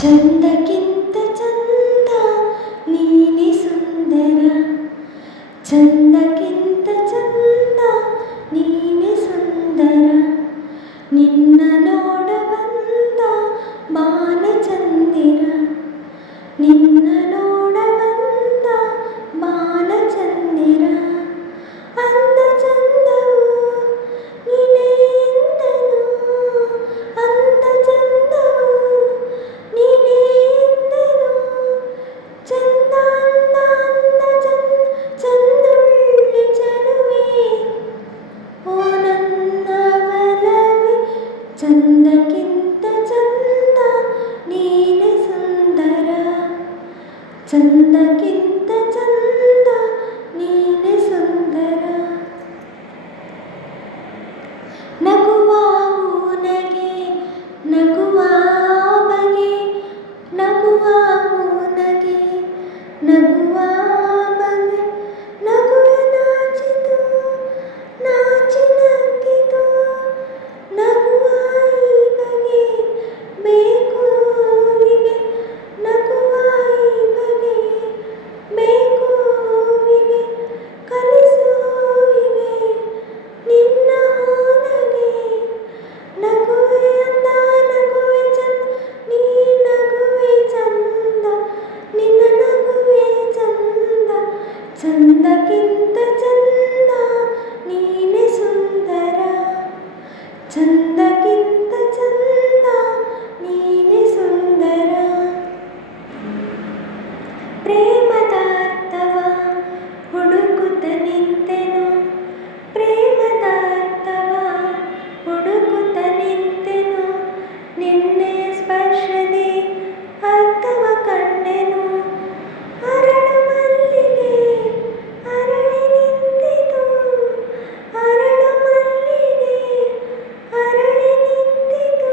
ಚಂದಕ್ಕಿಂತ ಚಂದ ನೀನೆ ಸುಂದರ, ಚಂದಕ್ಕಿಂತ ಚಂದ ನೀನೆ ಸುಂದರ. ನಿನ್ನ ನೋಡ ಬಂದ ಬಾಲಚಂದಿರ, ನಿನ್ನ ನೋಡ ಬಂದ ಬಾಲಚಂದಿರ. ಅಂದ ಚಂದವು ನೀನೇ ಎಂದನು, ಅಂದ ಚಂದವು ನೀನೇ ಎಂದನು. ಚಂದ ಅಂದ ಅಂದ ಚಂದುಳ್ಳಿ ಚಲುವೆ, ಓ ನನ್ನ ಬಲವೇ. ಚಂದಕ್ಕಿಂತ ಚಂದ ನೀನೆ ಸುಂದರ, ಚಂದಕ್ಕಿಂತ ಚಂದ ನೀನೆ ಸುಂದರ. ನಗುವಾವು ನಗೆ ನಗುವಾ ಬಗೆ, ನಗುವಾವು ನಗೆ ನಗುವಾ ಬಗೆ. ನಗುವೆ ನಾಚಿತು ನಾಚಿ ನಕ್ಕಿತು, ನಗುವ ಈ ಬಗೆ ಬೇಕು ಹೂವಿಗೆ, ನಗುವ ಈ ಬಗೆ ಬೇಕು ಹೂವಿಗೆ. ಕಲಿಸು ಹೂವಿಗೆ ನಿನ್ನ ಹೋನಗೆ, ನಗುವೆ ಅಂದ ನಗುವೆ ಚಂದ ನೀ ನಗುವೆ ಚಂದ, ನಿನ್ನ ನಗುವೆ ಚಂದ. ಚಂದಕ್ಕಿಂತ ಚಂದ ನೀನೆ ಸುಂದರ, ಚಂದಕ್ಕಿಂತ ಚಂದ ನೀನೆ ಸುಂದರ. ಪ್ರೇಮದ ಅರ್ಥವ ಹುಡುಕುತ್ತ ನಿಂತೆನು, ಪ್ರೇಮದ ಅರ್ಥವ ಹುಡುಕುತ್ತ ನಿಂತೆನು. ನಿನ್ನೆಯ ಸ್ಪರ್ಶದೆ ಅರ್ಥವ ಕಂಡೆನು. ಅರಳು ಮಲ್ಲಿಗೆ ಅರಳಿ ನಿಂತಿತು, ಅರಳು ಮಲ್ಲಿಗೆ ಅರಳಿ ನಿಂತಿತು.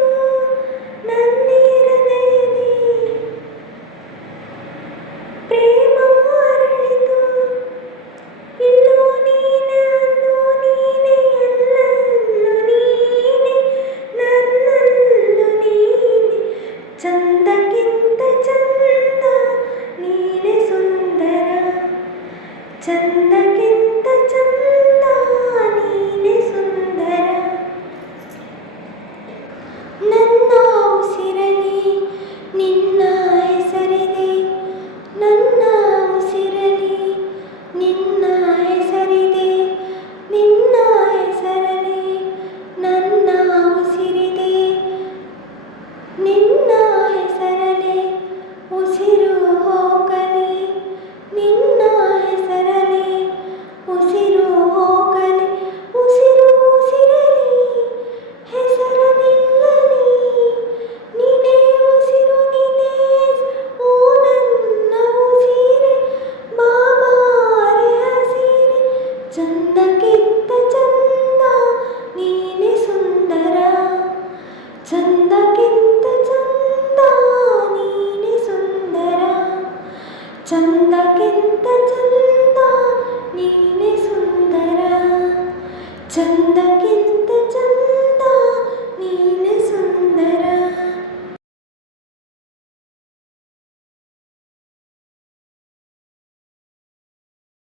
ನನ್ನಿ ಹೃದಯದಿ ಪ್ರೇಮವು ಅರಳಿತು. ಇನ್ನು ನೀನೆ ಅಲ್ಲೂ ನೀನೆ ಎಲ್ಲಲ್ಲೂ ನೀನೆ ನನ್ನಲ್ಲೂ ನೀನೆ. ಚಂದಕ್ಕಿಂತ ಚಂದ ನೀನೆ ಸುಂದರ, ಚಂದಕ್ಕಿಂತ ಚಂದ ನೀನೆ ಸುಂದರ. ನನ್ನ ಉಸಿರಲಿ ನಿನ್ನ ಹೆಸರಿದೆ, ನನ್ನ ಉಸಿರಲಿ ನಿನ್ನ ಹೆಸರಿದೆ. ನಿನ್ನ ಹೆಸರಲಿ ನನ್ನ ಉಸಿರಿದೆ, ನಿನ್ನ ಹೆಸರಲಿ ಉಸಿರು ಹೋಗಲಿ, ನಿನ್ನ ಹೆಸರಲಿ ಉಸಿರು ಹೋಗಲಿ. ಉಸಿರು ಉಸಿರಲಿ ಹೆಸರು ನಿಲ್ಲಲಿ, ನೀನೇ ಉಸಿರು ನೀನೇ ಓ ನನ್ನ ಉಸಿರೆ. ಬಾಬಾರೆ ಹಸಿರೆ. ಚಂದಕ್ಕಿಂತ ಚಂದ ನೀನೆ ಸುಂದರ, ಚಂದಕ್ಕಿಂತ ಚಂದ ನೀನೆ ಸುಂದರ, ಚಂದಕ್ಕಿಂತ ಚಂದ ನೀನೆ ಸುಂದರ, ಚಂದಕ್ಕಿಂತ